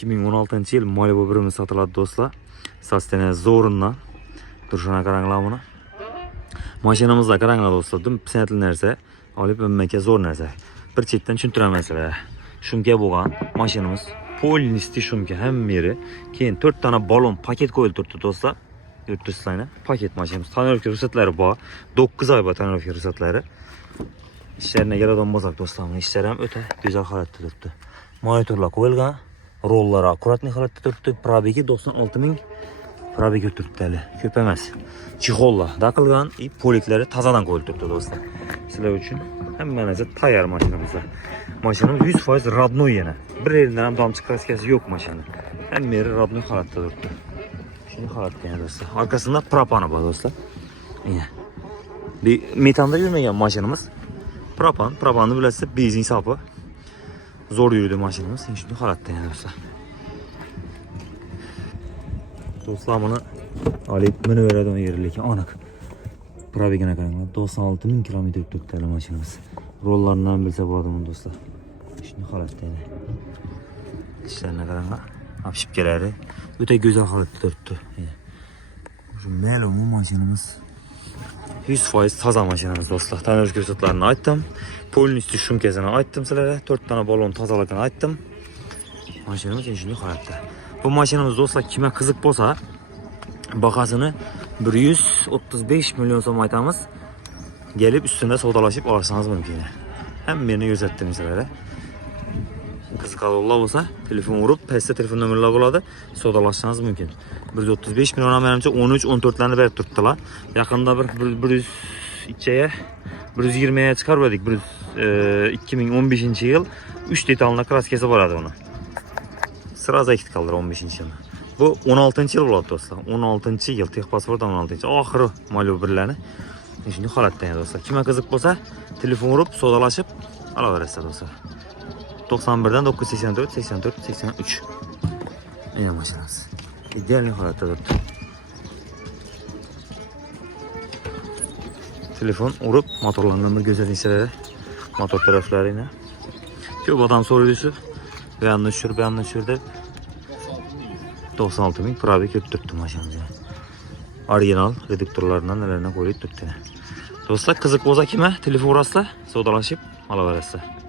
2016 yıl Malibu birimiz satıladı dostlar. Sastene zorundan. Duruşuna karanglar bunu. Maşinamızda karanglar dostlar. Dün senetil nerse alıp önmeke zor nerse. Bir çetten çüntüremezler. Şumke boğan maşinamız. Polinisti şumke hem yeri. Keyin 4 tane balon paket koyulturdu dostlar. Yurtdışlarına paket maşinamız. Tanrıfki ruhsatları bu. 9 ay bu tanrıfki ruhsatları. İşlerine gelen bozak dostlarımın işleri hem öte güzel halatda durdu. Monitörler koyulgan. Rolları akuratlı halatda durdu. Probegi 96.000 probegi götürdü. Köp emez. Çiholla takılgan. Polikleri tazadan koyulturdu dostlar. Sizler için hemen tayar maşinamızda. Maşinamız 100% radnoy yine. Bir yerinden hem damcı kraskesi yok maşinin. Hem yeri radnoy halatta durdu. Şimdi halatta yani dostlar. Arkasında propanı var dostlar. Yine. Bir metanda yürümeyen maşinamız. Propanı bilirse benzin sapı. Zor yürüdü maşinamız. Şimdi halatta yani dostlar. Dostlar bunu alıp beni öğredim yerindeki anak. Probegine karanlığı 96.000 kilometre tuttu maşinamız. Rollarından bilse bu adamın dostlar. Şimdi halatta yani. İşlerine karanlığı. Apşipkeleri. Öte güzel halatta tuttu. Şu melumu maşinamız. 100% taza maşinamız dostlar. Tanrı görsatlarını açtım. Polin üstü şum kezini açtım sizlere. 4 tane balon tazalıkını açtım. Maşinamız şimdi halatta. Bu maşinamız dostlar kime kızık bolsa bakasını 135 milyon so'm aytamiz. Gelip üstünde sodalaşıp alırsanız mümkün. Hem beni gözettim sizlere. Kızıkalı olsa telefon vurup peste telefon nömerleri buladı. Sodalaşsanız mümkün. 135 milyon menimce 13-14'lerini verip tuttular. Yakında bir 120'ye çıkar verdik. 2015 yıl 3 detalına kraskesi vardı onu. Sırada ekit kalır 15. yıl. Bu 16. yıl oladı dostlar. 16. yıl. Tek pasport 16. Ahırı Malibu birlerini. Şimdi halatta yani dostlar. Kime kızık olsa telefon vurup sodalaşıp alaveresiz dostlar. 91'den 984, 84, 83. Yine maşinamız. İdeal halatta durdu. Telefon vurup motorlarından bir gözetin şeyleri. Motor taraflarıyla. Köp adam soruyorsa bir yandan şurada 96.000 probek götürdü maşinamızı. Orijinal redüktörlerinden nelerine koyup tuttu. Dostlar kızık boza kime telefon uğrasla sodalaşıp alaveresiz.